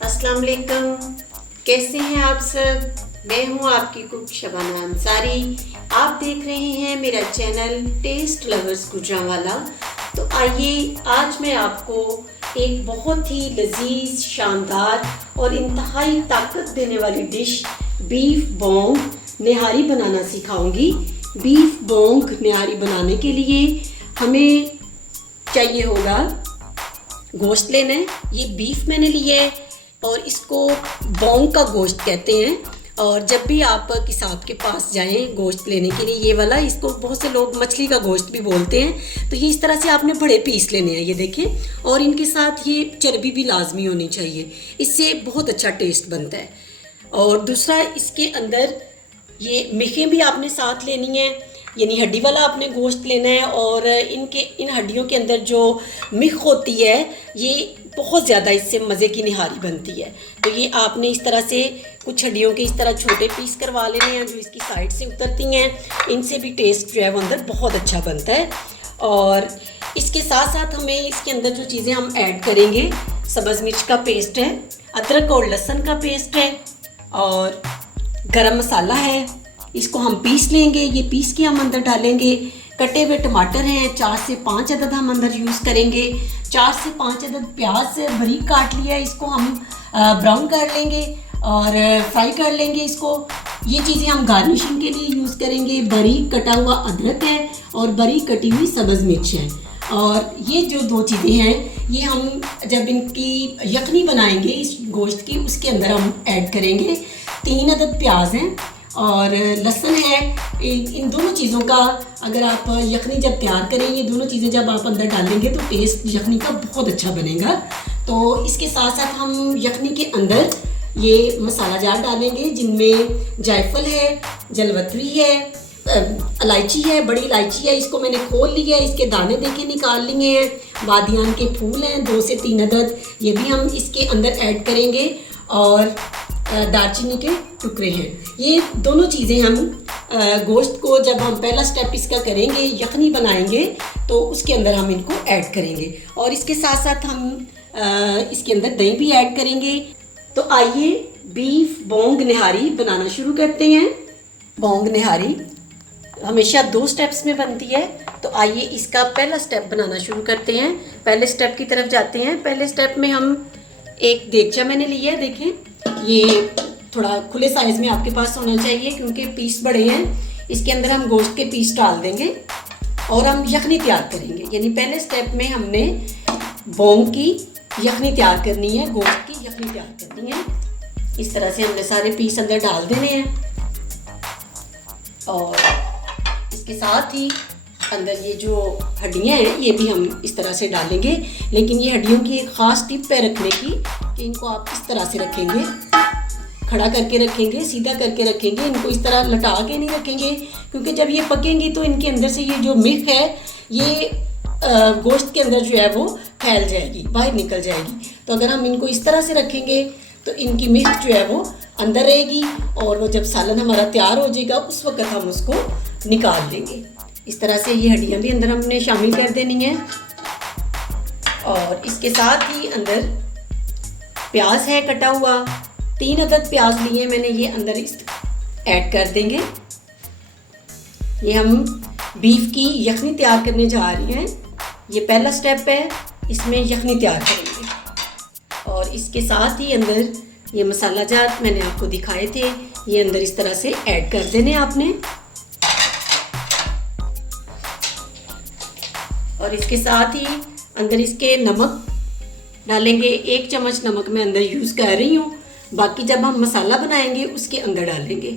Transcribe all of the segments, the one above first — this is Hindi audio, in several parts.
अस्सलाम वालेकुम। कैसे हैं आप सब? मैं हूं आपकी कुक शबाना अंसारी। आप देख रहे हैं मेरा चैनल टेस्ट लवर्स गुजरांवाला। तो आइए आज मैं आपको एक बहुत ही लजीज, शानदार और इंतहाई ताकत देने वाली डिश बीफ बोंग निहारी बनाना सिखाऊंगी। बीफ बोंग निहारी बनाने के लिए हमें चाहिए होगा गोश्त लेना है। ये बीफ मैंने लिया है और इसको बोंग का गोश्त कहते हैं। और जब भी आप किसाब के पास जाएं गोश्त लेने के लिए, ये वाला, इसको बहुत से लोग मछली का गोश्त भी बोलते हैं। तो ये इस तरह से आपने बड़े पीस लेने हैं, ये देखें। और इनके साथ ये चर्बी भी लाजमी होनी चाहिए, इससे बहुत अच्छा टेस्ट बनता है। और दूसरा, इसके अंदर ये मिखें भी आपने साथ लेनी है, यानी हड्डी वाला आपने गोश्त लेना है। और इन हड्डियों के अंदर जो मिख होती है, ये बहुत ज़्यादा इससे मज़े की निहारी बनती है। तो ये आपने इस तरह से कुछ हड्डियों के इस तरह छोटे पीस करवा लेने हैं जो इसकी साइड से उतरती हैं। इनसे भी टेस्ट जो है वो अंदर बहुत अच्छा बनता है। और इसके साथ साथ हमें इसके अंदर जो चीज़ें हम ऐड करेंगे, सब्ज़ मिर्च का पेस्ट है, अदरक और लहसुन का पेस्ट है, और गरम मसाला है। इसको हम पीस लेंगे, ये पीस के हम अंदर डालेंगे। कटे हुए टमाटर हैं, 4 से 5 अदद हम अंदर यूज़ करेंगे। 4 से 5 अदद प्याज बारीक काट लिया है, इसको हम ब्राउन कर लेंगे और फ्राई कर लेंगे इसको। ये चीज़ें हम गार्निशिंग के लिए यूज़ करेंगे। बारीक कटा हुआ अदरक है और बारीक कटी हुई सब्ज़ मिर्च है। और ये जो दो चीज़ें हैं, ये हम जब इनकी यखनी बनाएंगे इस गोश्त की, उसके अंदर हम ऐड करेंगे। 3 अदद प्याज हैं और लहसुन है। इन दोनों चीज़ों का अगर आप यखनी जब तैयार करें, ये दोनों चीज़ें जब आप अंदर डालेंगे तो टेस्ट यखनी का बहुत अच्छा बनेगा। तो इसके साथ साथ हम यखनी के अंदर ये मसाला जार डालेंगे, जिनमें जायफल है, जलवतरी है, इलायची है, बड़ी इलायची है, इसको मैंने खोल लिया है, इसके दाने देके निकाल लिए हैं। बादियान के फूल हैं 2 से 3 अदद, ये भी हम इसके अंदर ऐड करेंगे। और दालचीनी के टुकड़े हैं। ये दोनों चीज़ें हम गोश्त को जब हम पहला स्टेप इसका करेंगे, यखनी बनाएंगे, तो उसके अंदर हम इनको ऐड करेंगे। और इसके साथ साथ हम इसके अंदर दही भी ऐड करेंगे। तो आइए बीफ बोंग निहारी बनाना शुरू करते हैं। बोंग निहारी हमेशा 2 स्टेप्स में बनती है। तो आइए इसका पहला स्टेप बनाना शुरू करते हैं। पहले स्टेप की तरफ जाते हैं। पहले स्टेप में हम एक देगचा मैंने लिया है, देखें, ये थोड़ा खुले साइज़ में आपके पास होना चाहिए क्योंकि पीस बड़े हैं। इसके अंदर हम गोश्त के पीस डाल देंगे और हम यखनी तैयार करेंगे। यानी पहले स्टेप में हमने बोंग की यखनी तैयार करनी है, गोश्त की यखनी तैयार करनी है। इस तरह से हमने सारे पीस अंदर डाल देने हैं। और इसके साथ ही अंदर ये जो हड्डियाँ हैं, ये भी हम इस तरह से डालेंगे। लेकिन ये हड्डियों की एक ख़ास टिप है रखने की, कि इनको आप इस तरह से रखेंगे, खड़ा करके रखेंगे, सीधा करके रखेंगे। इनको इस तरह लटा के नहीं रखेंगे, क्योंकि जब ये पकेंगी तो इनके अंदर से ये जो मिल्क है, ये गोश्त के अंदर जो है वो फैल जाएगी, बाहर निकल जाएगी। तो अगर हम इनको इस तरह से रखेंगे तो इनकी मिल्क जो है वो अंदर रहेगी। और वो जब सालन हमारा तैयार हो जाएगा, उस वक्त हम उसको निकाल लेंगे। इस तरह से ये हड्डियाँ भी अंदर हमने शामिल कर देनी है। और इसके साथ ही अंदर प्याज है कटा हुआ, 3 अदद प्याज लिए मैंने, ये अंदर इस ऐड कर देंगे। ये हम बीफ की यखनी तैयार करने जा रही हैं। ये पहला स्टेप है, इसमें यखनी तैयार करेंगे। और इसके साथ ही अंदर ये मसाला जात मैंने आपको दिखाए थे, ये अंदर इस तरह से ऐड कर देने आपने। और इसके साथ ही अंदर इसके नमक डालेंगे। 1 चम्मच नमक मैं अंदर यूज़ कर रही हूँ, बाकी जब हम मसाला बनाएंगे उसके अंदर डालेंगे।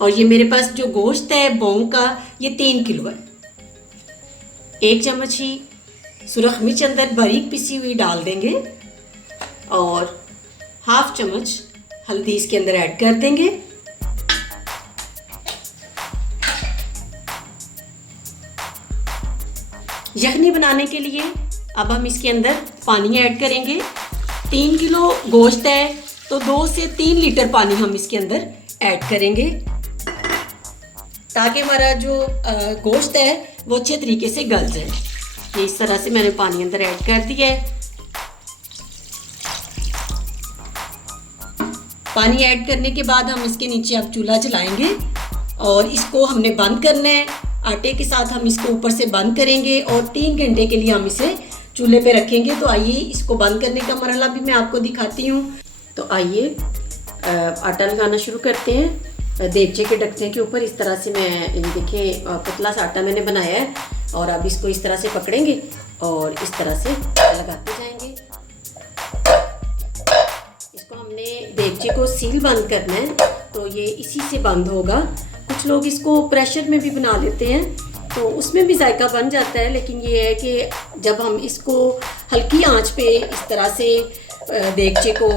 और ये मेरे पास जो गोश्त है बोंग का, ये 3 किलो है। 1 चम्मच ही सुरख मिर्च अंदर बारीक पिसी हुई डाल देंगे। और 1/2 चम्मच हल्दी इसके अंदर ऐड कर देंगे। यखनी बनाने के लिए अब हम इसके अंदर पानी ऐड करेंगे। 3 किलो गोश्त है तो 2 से 3 लीटर पानी हम इसके अंदर ऐड करेंगे, ताकि हमारा जो गोश्त है वो अच्छे तरीके से गल जाए। ये इस तरह से मैंने पानी अंदर ऐड कर दिया है। पानी ऐड करने के बाद हम इसके नीचे अब चूल्हा जलाएंगे और इसको हमने बंद करना है। आटे के साथ हम इसको ऊपर से बंद करेंगे और 3 घंटे के लिए हम इसे चूल्हे पे रखेंगे। तो आइए इसको बंद करने का मरहला भी मैं आपको दिखाती हूँ। तो आइए आटा लगाना शुरू करते हैं। देगचे के ढक्कन के ऊपर इस तरह से मैं देखें पतला सा आटा मैंने बनाया है और अब इसको इस तरह से पकड़ेंगे और इस तरह से लगाते जाएंगे। इसको हमने देगचे को सील बंद करना है, तो ये इसी से बंद होगा। कुछ लोग इसको प्रेशर में भी बना लेते हैं, तो उसमें भी जायका बन जाता है, लेकिन ये है कि जब हम इसको हल्की आंच पे इस तरह से देगचे को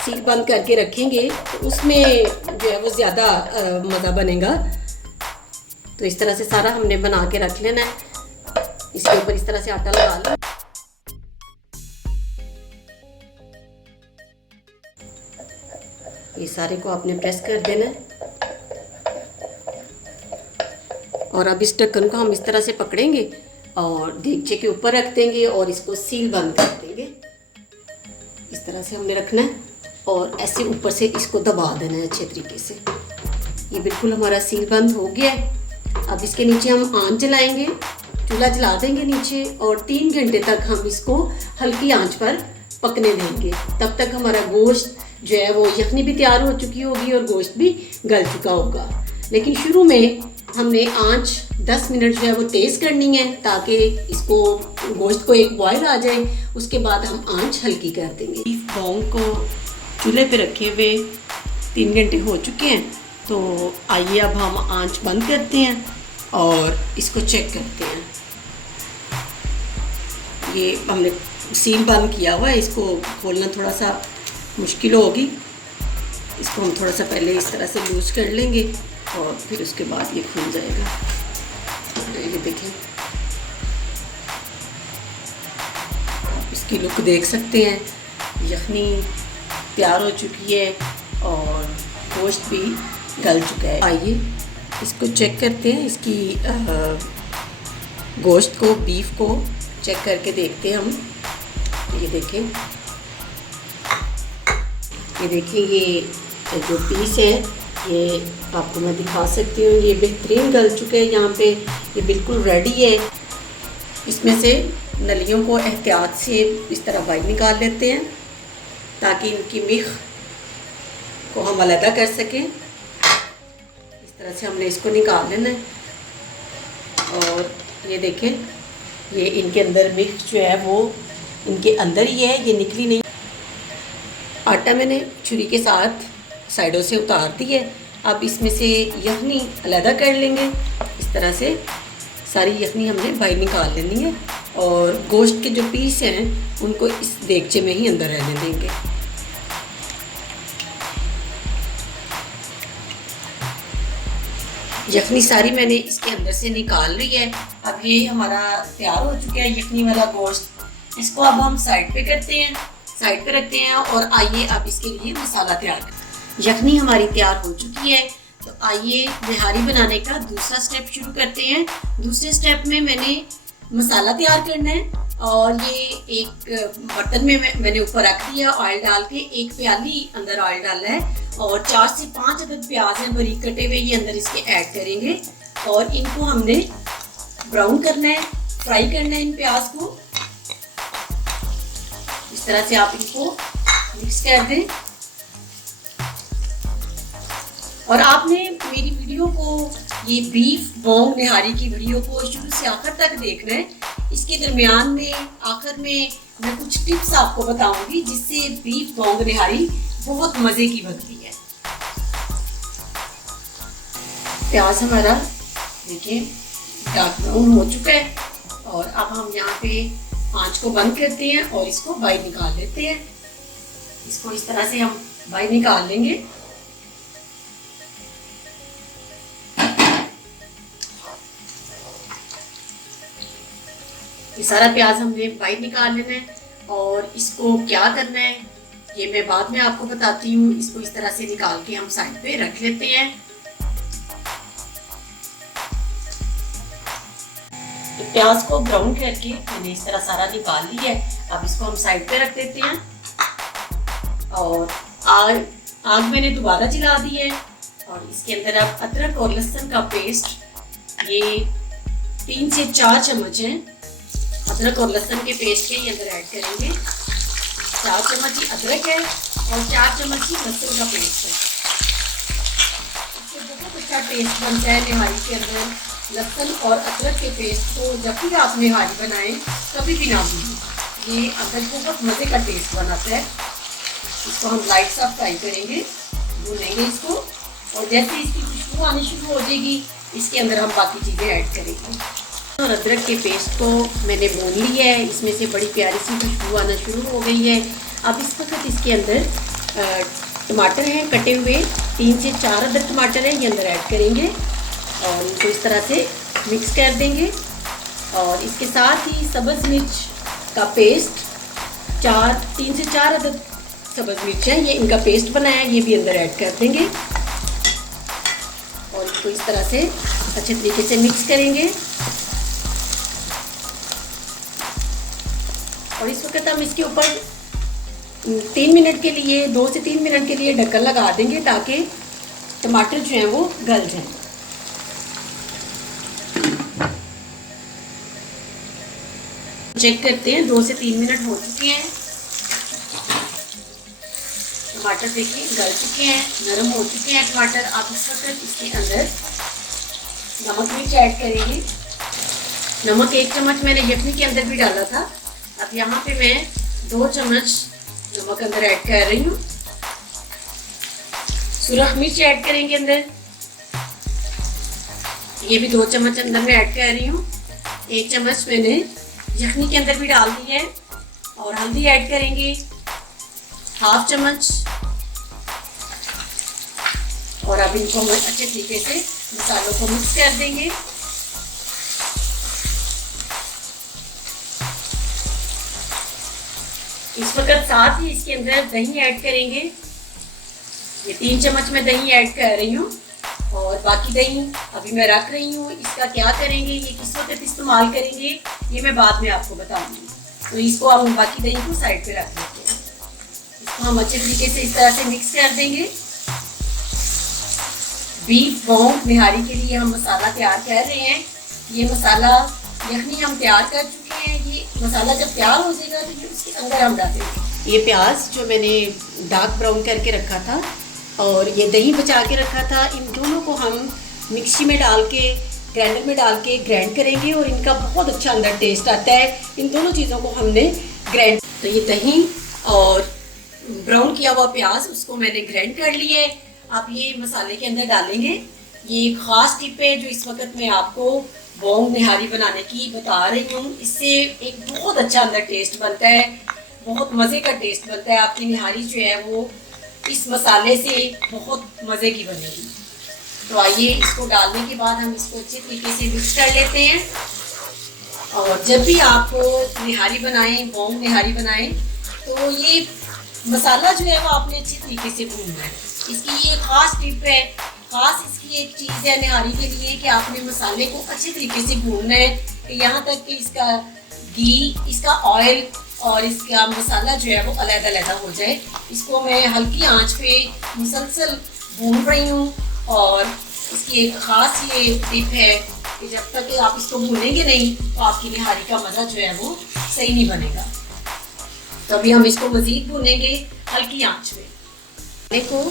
सील बंद करके रखेंगे तो उसमें जो है वो ज़्यादा मज़ा बनेगा। तो इस तरह से सारा हमने बना के रख लेना है। इसके ऊपर इस तरह से आटा लगा लो। ये सारे को आपने प्रेस कर देना है और अब इस ढक्कन को हम इस तरह से पकड़ेंगे और देगचे के ऊपर रख देंगे और इसको सील बंद कर देंगे। इस तरह से हमने रखना है और ऐसे ऊपर से इसको दबा देना है अच्छे तरीके से। ये बिल्कुल हमारा सील बंद हो गया है। अब इसके नीचे हम आंच जलाएंगे, चूल्हा जला देंगे नीचे और 3 घंटे तक हम इसको हल्की आंच पर पकने देंगे। तब तक हमारा गोश्त जो है वो यखनी भी तैयार हो चुकी होगी और गोश्त भी गल चुका होगा। लेकिन शुरू में हमने आंच 10 मिनट जो है वो तेज़ करनी है ताकि इसको गोश्त को एक बॉयल आ जाए। उसके बाद हम आंच हल्की कर देंगे। बीफ बोंग को चूल्हे पे रखे हुए 3 घंटे हो चुके हैं, तो आइए अब हम आंच बंद करते हैं और इसको चेक करते हैं। ये हमने सील बंद किया हुआ है, इसको खोलना थोड़ा सा मुश्किल होगी। इसको हम थोड़ा सा पहले इस तरह से लूज कर लेंगे और फिर उसके बाद ये खुल जाएगा। ये देखें, इसकी लुक देख सकते हैं। यखनी तैयार हो चुकी है और गोश्त भी गल चुका है। आइए इसको चेक करते हैं, इसकी गोश्त को, बीफ को चेक करके देखते हैं हम। ये देखें, ये देखिए, ये जो पीस है ये आपको मैं दिखा सकती हूँ। ये बेहतरीन गल चुके हैं, यहाँ पे ये बिल्कुल रेडी है। इसमें से नलियों को एहतियात से इस तरह बाहर निकाल लेते हैं ताकि इनकी मिख को हम अलग कर सकें। इस तरह से हमने इसको निकाल लेना है और ये देखें, ये इनके अंदर मिख जो है वो इनके अंदर ही है, ये निकली नहीं। आटा मैंने छुरी के साथ साइडों से उतार दी है। अब इसमें से यखनी अलग कर लेंगे। इस तरह से सारी यखनी हमने बाहर निकाल लेनी है और गोश्त के जो पीस हैं उनको इस देगचे में ही अंदर रहने देंगे। यखनी सारी मैंने इसके अंदर से निकाल ली है। अब ये हमारा तैयार हो चुका है यखनी वाला गोश्त। इसको अब हम साइड पे करते हैं, साइड पे रखते हैं और आइए अब इसके लिए मसाला तैयार करते हैं। यखनी हमारी तैयार हो चुकी है, तो आइए निहारी बनाने का दूसरा स्टेप शुरू करते हैं। दूसरे स्टेप में मैंने मसाला तैयार करना है और ये एक बर्तन में मैंने ऊपर रख दिया ऑयल डाल के। 1 प्याली अंदर ऑयल डाला है और 4 से 5 अदद प्याज हैं बारीक कटे हुए, ये अंदर इसके ऐड करेंगे और इनको हमने ब्राउन करना है, फ्राई करना है इन प्याज को। इस तरह से आप इनको मिक्स कर दें और आपने मेरी वीडियो को, ये बीफ बोंग निहारी की वीडियो को शुरू से आखिर तक देखना है। इसके दरमियान में आखिर में मैं कुछ टिप्स आपको बताऊंगी जिससे बीफ बोंग निहारी बहुत मज़े की बनती है। प्याज हमारा देखिए डार्क ब्राउन हो चुका है और अब हम यहाँ पे आंच को बंद करते हैं और इसको बाहर निकाल लेते हैं। इसको इस तरह से हम बाहर निकाल लेंगे। ये सारा प्याज हमने बाहर निकाल लेना है और इसको क्या करना है ये मैं बाद में आपको बताती हूँ। इसको इस तरह से निकाल के हम साइड पे रख लेते हैं। तो प्याज को ब्राउन करके मैंने इस तरह सारा निकाल लिया है। अब इसको हम साइड पे रख देते हैं और आग मैंने दोबारा जला दी है और इसके अंदर अब अदरक और लहसुन का पेस्ट, ये 3 से 4 चम्मच है अदरक और लहसुन के पेस्ट के ये अंदर ऐड करेंगे। 4 चम्मच ही अदरक है और 4 चम्मच ही लहसुन का पेस्ट है। इससे बहुत अच्छा टेस्ट बनता है निहारी के अंदर। लहसुन और अदरक के पेस्ट को जब भी आप निहारी बनाएं कभी भी ना भूलें, ये अदरक बहुत मज़े का टेस्ट बनाता है। इसको हम लाइट सा फ्राई करेंगे, भूनेंगे इसको, और जैसे इसकी खुशबू आनी शुरू हो जाएगी इसके अंदर हम बाकी चीज़ें ऐड करेंगे। और अदरक के पेस्ट को मैंने भून लिया है, इसमें से बड़ी प्यारी सी खुशबू आना शुरू हो गई है। अब इस वक्त इसके अंदर टमाटर हैं कटे हुए, 3 से 4 अदर टमाटर हैं, ये अंदर ऐड करेंगे और इनको इस तरह से मिक्स कर देंगे। और इसके साथ ही सब्ज़ मिर्च का पेस्ट, 3 से 4 अदर सब्ज़ मिर्च है, ये इनका पेस्ट बनाया है, ये भी अंदर ऐड कर देंगे और इसको इस तरह से अच्छे तरीके से मिक्स करेंगे। और इस वक्त हम इसके ऊपर 3 मिनट के लिए, 2 से 3 मिनट के लिए ढक्कन लगा देंगे ताकि टमाटर जो हैं वो गल जाएं। चेक करते हैं, 2 से 3 मिनट हो चुके हैं। टमाटर देखिए गल चुके हैं, नरम हो चुके हैं टमाटर। आप इस वक्त इसके अंदर नमक मिर्च ऐड करेंगे। नमक 1 चम्मच मैंने यखनी के अंदर भी डाला था, अब यहाँ पे मैं 2 चम्मच नमक अंदर ऐड कर रही हूँ। सुरख मिर्च ऐड करेंगे अंदर, ये भी 2 चम्मच अंदर में ऐड कर रही हूँ। 1 चम्मच मैंने यखनी के अंदर भी डाल दी है। और हल्दी ऐड करेंगे 1/2 चम्मच। और अब इनको हम अच्छे तरीके से मसालों को मिक्स कर देंगे। इस वक्त साथ ही इसके अंदर दही ऐड करेंगे। ये 3 चम्मच मैं दही ऐड कर रही हूँ और बाकी दही अभी मैं रख रही हूँ। इसका क्या करेंगे, ये किस वक्त इस्तेमाल करेंगे, ये मैं बाद में आपको बताऊंगी। तो इसको हम बाकी दही को साइड पे रख लेते हैं। इसको हम अच्छे तरीके से इस तरह से मिक्स कर देंगे। बीफ बोंग निहारी के लिए हम मसाला तैयार कर रहे हैं। ये मसाला यखनी हम तैयार कर चुके हैं। ये मसाला जब तैयार हो जाएगा तो ये उसके अंदर हम डालेंगे। ये प्याज जो मैंने डार्क ब्राउन करके रखा था और ये दही बचा के रखा था, इन दोनों को हम मिक्सी में डाल के, ग्राइंडर में डाल के ग्राइंड करेंगे और इनका बहुत अच्छा अंदर टेस्ट आता है। इन दोनों चीज़ों को हमने ग्राइंड, तो ये दही और ब्राउन किया हुआ प्याज उसको मैंने ग्राइंड कर लिया है। आप ये मसाले के अंदर डालेंगे। ये एक ख़ास टिप है जो इस वक्त मैं आपको बोंग निहारी बनाने की बता रही हूँ। इससे एक बहुत अच्छा अंदर टेस्ट बनता है, बहुत मज़े का टेस्ट बनता है। आपकी निहारी जो है वो इस मसाले से बहुत मज़े की बनेगी। तो आइए इसको डालने के बाद हम इसको अच्छे तरीके से मिक्स कर लेते हैं। और जब भी आप निहारी बनाएं, बोंग निहारी बनाएं, तो ये मसाला जो है वो आपने अच्छे तरीके से भूनना है। इसकी ये ख़ास टिप है, ख़ास इसकी एक चीज़ है निहारी के लिए कि आपने मसाले को अच्छे तरीके से भूनना है कि यहाँ तक कि इसका घी, इसका ऑयल और इसका मसाला जो है वो अलग-अलग हो जाए। इसको मैं हल्की आंच पे मुसलसल भून रही हूँ। और इसकी एक ख़ास ये टिप है कि जब तक कि आप इसको भूनेंगे नहीं तो आपकी निहारी का मज़ा जो है वो सही नहीं बनेगा। तो अभी हम इसको मज़ीद भूनेंगे हल्की आंच में। देखो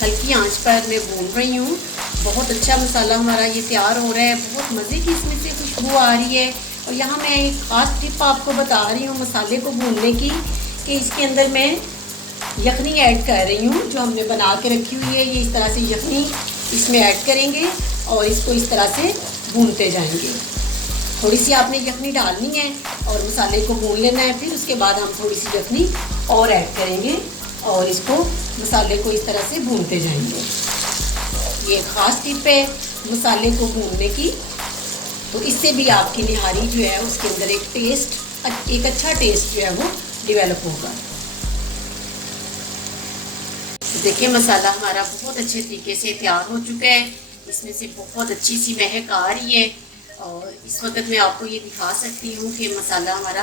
हल्की आंच पर मैं भून रही हूँ। बहुत अच्छा मसाला हमारा ये तैयार हो रहा है, बहुत मज़े की इसमें से खुशबू आ रही है। और यहाँ मैं एक ख़ास टिप आपको बता रही हूँ मसाले को भूनने की, कि इसके अंदर मैं यखनी ऐड कर रही हूँ जो हमने बना के रखी हुई है। ये इस तरह से यखनी इसमें ऐड करेंगे और इसको इस तरह से भूनते जाएंगे। थोड़ी सी आपने यखनी डालनी है और मसाले को भून लेना है। फिर उसके बाद हम थोड़ी सी यखनी और ऐड करेंगे और इसको मसाले को इस तरह से भूनते जाएंगे। ये ख़ास टिप है मसाले को भूनने की, तो इससे भी आपकी निहारी जो है उसके अंदर एक टेस्ट, एक अच्छा टेस्ट जो है वो डेवलप होगा। तो देखिए मसाला हमारा बहुत अच्छे तरीके से तैयार हो चुका है। इसमें से बहुत अच्छी सी महक आ रही है। और इस वक्त मैं आपको ये दिखा सकती हूँ कि मसाला हमारा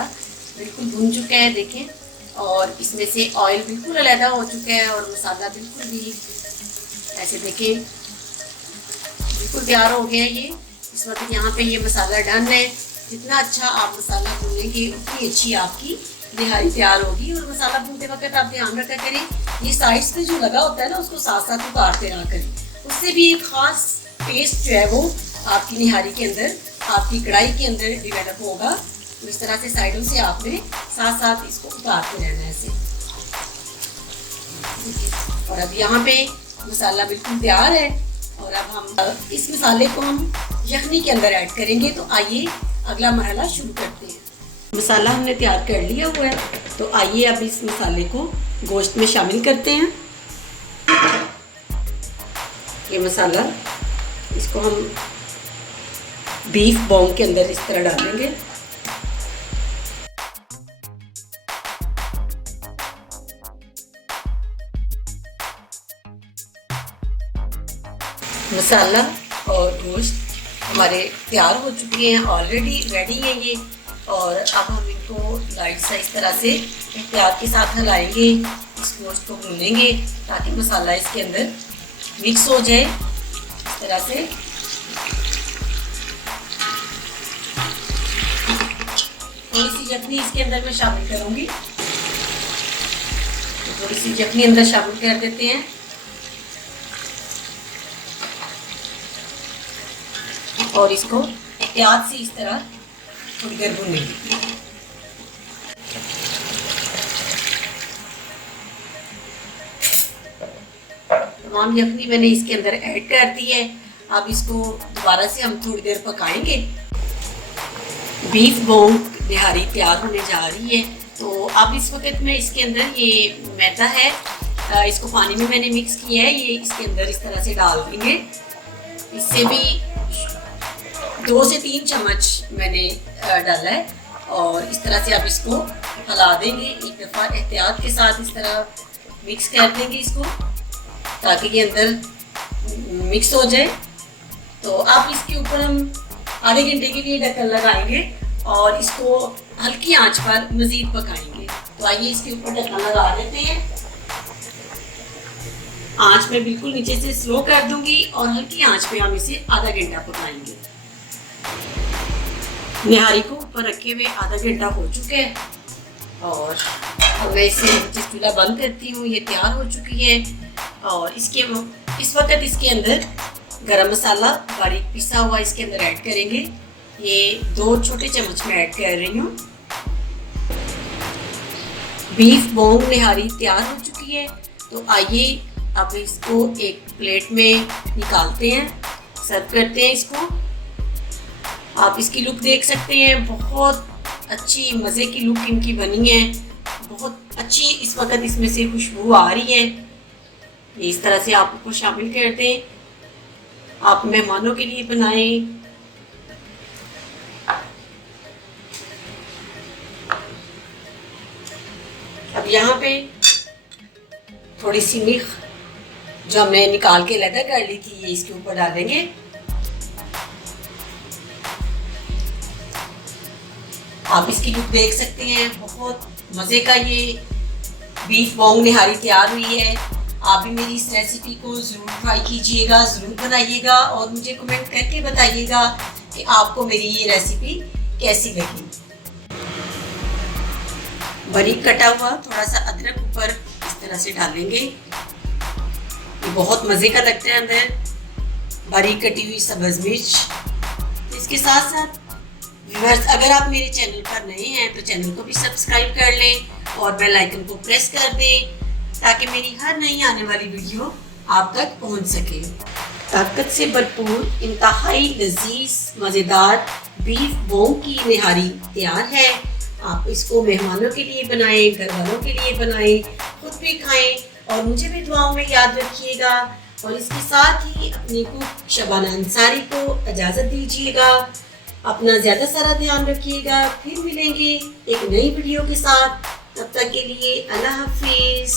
बिल्कुल भुन चुका है। देखें और इसमें से ऑयल बिल्कुल अलग हो चुका है और मसाला बिल्कुल भी ऐसे देखें बिल्कुल तैयार हो गया है। ये इस वक्त यहाँ पे ये मसाला डन है। जितना अच्छा आप मसाला भूनेंगे उतनी अच्छी आपकी निहारी तैयार होगी। और मसाला भूनते वक्त आप ध्यान रखा करें ये साइड्स पे जो लगा होता है ना उसको साथ साथ उतारते रहा करें, उससे भी एक ख़ास टेस्ट जो है वो आपकी निहारी के अंदर, आपकी कढ़ाई के अंदर डिवेलप होगा। तो इस तरह से साइडों से आपने साथ साथ इसको उतारते रहना है ऐसे। और अब यहाँ पे मसाला बिल्कुल तैयार है और अब हम इस मसाले को हम यखनी के अंदर ऐड करेंगे। तो आइए अगला मरहला शुरू करते हैं। मसाला हमने तैयार कर लिया हुआ है, तो आइए अब इस मसाले को गोश्त में शामिल करते हैं। ये मसाला इसको हम बीफ बोन के अंदर इस तरह डालेंगे। मसाला और गोश्त हमारे तैयार हो चुके हैं, ऑलरेडी रेडी हैं ये। और अब हम इनको लाइट सा इस तरह से एहतियात के साथ हिलाएंगे, इस गोश्त को भूनेंगे ताकि मसाला इसके अंदर मिक्स हो जाए इस तरह से। थोड़ी सी यखनी इसके अंदर मैं शामिल करूँगी, तो थोड़ी सी यखनी अंदर शामिल कर देते हैं। और इसको एहतियात से इस तरह थोड़ी देर भूनेंगे। तमाम यखनी मैंने इसके अंदर ऐड कर दी है। अब इसको दोबारा से हम थोड़ी देर पकाएंगे। बीफ बोन निहारी तैयार होने जा रही है। तो अब इस वक्त में इसके अंदर ये मैदा है, इसको पानी में मैंने मिक्स किया है, ये इसके अंदर इस तरह से डाल देंगे। इससे भी 2 से 3 चम्मच मैंने डाला है और इस तरह से आप इसको हिला देंगे एक दफ़ा एहतियात के साथ, इस तरह मिक्स कर देंगे इसको ताकि ये अंदर मिक्स हो जाए। तो अब इसके ऊपर हम आधे घंटे के लिए ढक्कन लगाएंगे और इसको हल्की आंच पर मज़ीद पकाएंगे। तो आइए इसके ऊपर ढक्कन लगा देते हैं। आंच मैं बिल्कुल नीचे से स्लो कर दूंगी और हल्की आंच पे हम इसे आधा घंटा पकाएंगे। निहारी को ऊपर रखे हुए आधा घंटा हो चुका है और अब मैं इसे चूल्हा बंद करती हूँ। ये तैयार हो चुकी है और इस वक्त इसके अंदर गरम मसाला बारीक पिसा हुआ इसके अंदर ऐड करेंगे। ये 2 छोटे चम्मच में ऐड कर रही हूँ। बीफ बोन निहारी तैयार हो चुकी है। तो आइए अब इसको एक प्लेट में निकालते हैं, सर्व करते हैं इसको। आप इसकी लुक देख सकते हैं, बहुत अच्छी मज़े की लुक इनकी बनी है, बहुत अच्छी इस वक्त इसमें से खुशबू आ रही है। इस तरह से आप उसको शामिल कर दें, आप मेहमानों के लिए बनाएं। अब यहाँ पे थोड़ी सी मीख जो हमने निकाल के लगा कर ली थी ये इसके ऊपर डालेंगे। आप इसकी लुक देख सकते हैं, बहुत मज़े का ये बीफ बोन निहारी तैयार हुई है। आप भी मेरी इस रेसिपी को ज़रूर ट्राई कीजिएगा, ज़रूर बनाइएगा और मुझे कमेंट करके बताइएगा कि आपको मेरी ये रेसिपी कैसी लगी। बारीक कटा हुआ थोड़ा सा अदरक ऊपर इस तरह से डालेंगे, ये बहुत मज़े का लगता है। अंदर बारीक कटी हुई सब्ज़ मिर्च। इसके साथ साथ व्यूअर्स, अगर आप मेरे चैनल पर नए हैं तो चैनल को भी सब्सक्राइब कर लें और बेल आइकन को प्रेस कर दें ताकि मेरी हर नई आने वाली वीडियो आप तक पहुंच सके। ताकत से भरपूर इंतहाई लजीज मज़ेदार बीफ बोन की निहारी तैयार है। आप इसको मेहमानों के लिए बनाएं, घर वालों के लिए बनाएं, खुद भी खाएं और मुझे भी दुआओं में याद रखिएगा। और इसके साथ ही अपने कुक शबाना अंसारी को इजाज़त दीजिएगा। अपना ज़्यादा सारा ध्यान रखिएगा। फिर मिलेंगे एक नई वीडियो के साथ, तब तक के लिए अल्लाह हाफिज़।